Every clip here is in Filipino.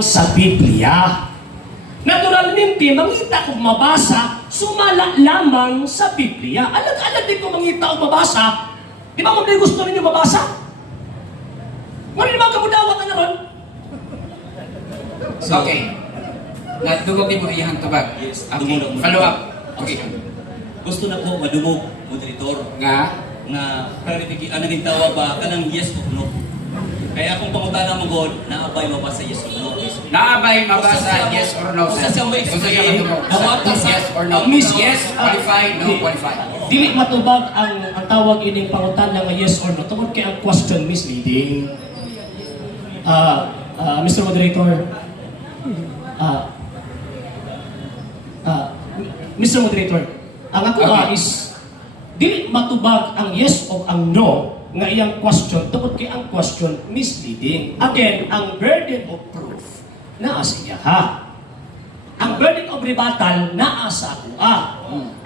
sa Biblia. Naturalmente, mangita kung mabasa, sumala lamang sa Biblia. Alag-alag din kung mangita o mabasa. Di ba kung may gusto ninyo mabasa? Ngunit mga kamudawat na ron. Okay. Nadugog din mo iyang tubag. Yes, Okay. dumulog mo. Follow up. Okay. Gusto na ko madumog, moderator, Nga. na naging tawag ba ka ng yes o no? Kaya kung pangutana mo God, naabay mabasa yes or no? Naabay mabasa yes or no, sir. Kasi mo Gusto niya matubog. Awata sa Yes or no? Miss, Yes, qualify, no, qualify. Dili matubag ang tawag ining pangutana nga yes or no. Tungkol kay ang question misleading. Mr. Moderator, Mr. Moderator, ang ako Okay. is dili matubag ang yes o ang no nga iyang question tungkol kay ang question misleading. Again, ang burden of proof naa sa iya ha. Ang burden of rebuttal naa sa ako.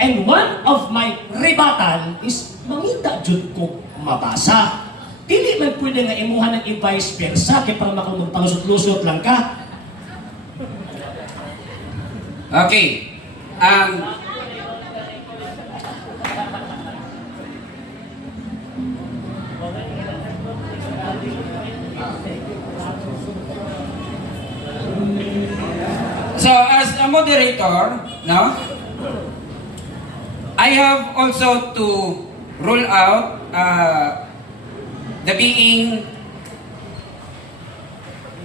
And one of my rebuttal is mangita jud ko mabasa. Dili man pwede nga imuha ng i-vice versa kay para makapagpalusot-lusot lang ka. Okay. So, as a moderator, no, I have also to rule out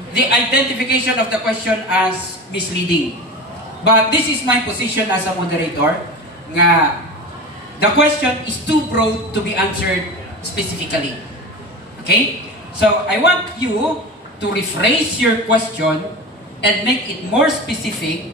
the identification of the question as misleading. But this is my position as a moderator, nga the question is too broad to be answered specifically. Okay? So, I want you to rephrase your question and make it more specific